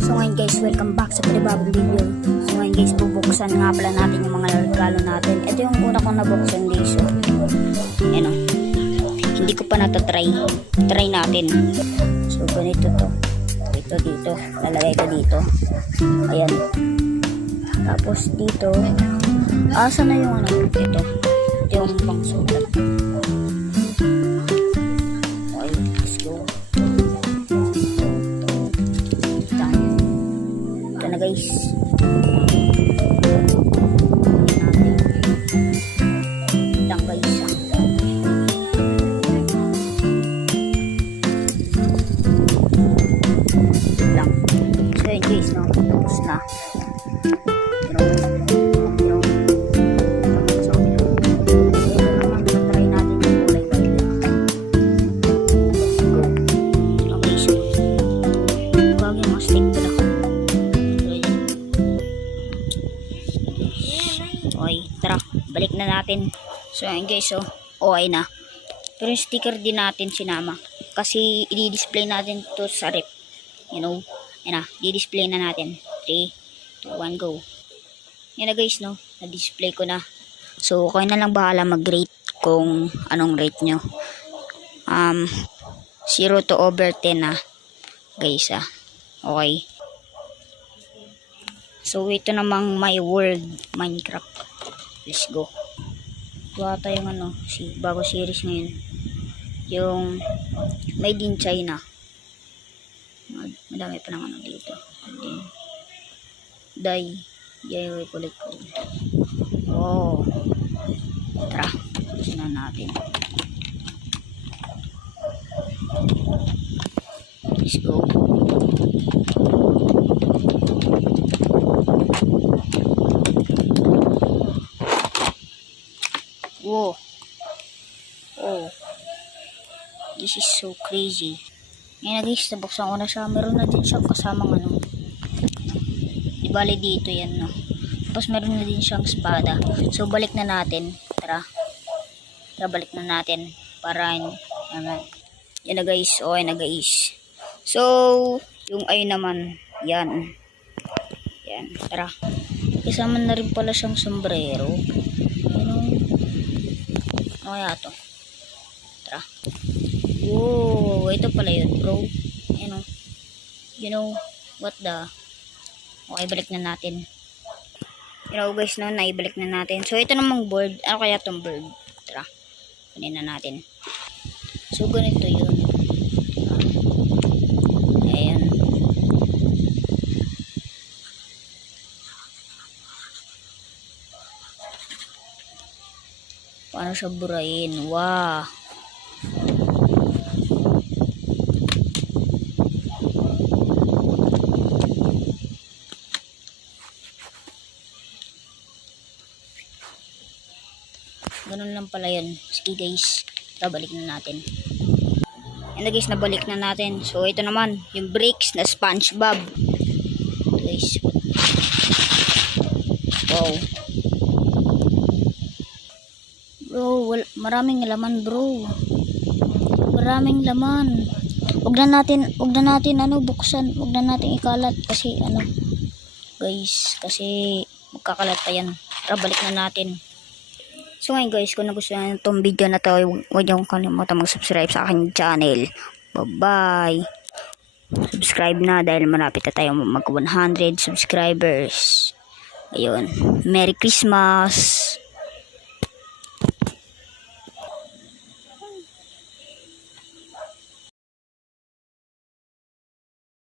So ngayon guys, welcome back sa panibagong video. So ngayon guys, bubuksan nga pala natin yung mga regalo natin. Ito yung una kong nabuksan guys. So, yan o. Hindi ko pa natatry. Try natin. So ganito to. Ito dito. Lalagay ko dito. Ayan. Tapos dito. Asa na yung ano? Ito. Ito yung pangsulat. Okay, let's go. Ito na guys. Lang guys. Lang. So yun guys, no? Tapos na. Okay, tara, balik na natin. So ayun guys, so okay na. Pero yung sticker din natin sinama. Kasi i-display natin to sa rep. You know, yan na, i-display na natin. 3, 2, 1, go. Yan na guys, no, na-display ko na. So kayo na lang bahala mag-rate kung anong rate nyo. 0 to over 10 na guys, okay. So ito namang My World Minecraft. Let's go. Gawa tayo ng ano, bago series ngayon. Yung Made in China. Madami pa ng ano dito. DIY kulit ko. Oh. Tara, gusto na natin. Let's go. Whoa. Oh. This is so crazy. Ngayon na guys, nabuksan ko na siya. Meron na din siyang kasamang ano. Di bali dito yan, no. Tapos meron na din siyang espada. So balik na natin. Tara. Tara, balik na natin. Para naman. Yan na guys. Okay na guys. So, yung ay naman. Yan. Yan. Tara. Kasama na rin pala siyang sombrero. Ano kaya to? Tara. Wow, ito pala yun bro. You know what the. Okay, balik na natin. You know guys, no, naibalik na natin. So ito namang bird. Ano kaya tong bird? Tara, kunin na natin. So ganito yun. Ayan. Paano siya burahin? Wow. Ganun lang pala yun. Sige guys, balik na natin. Yan na guys, nabalik na natin. So ito naman, yung bricks na SpongeBob. Guys. Wow. Bro, maraming laman bro. Maraming laman. Huwag na natin ano buksan. Huwag na natin ikalat kasi ano. Guys, kasi magkakalat pa yan. Tara, balik na natin. So ngayon guys, kung nagustuhan itong video na to, huwag niyong kalimutan mag-subscribe sa aking channel. Bye-bye. Subscribe na dahil malapit na tayo mag 100 subscribers. Ayun. Merry Christmas!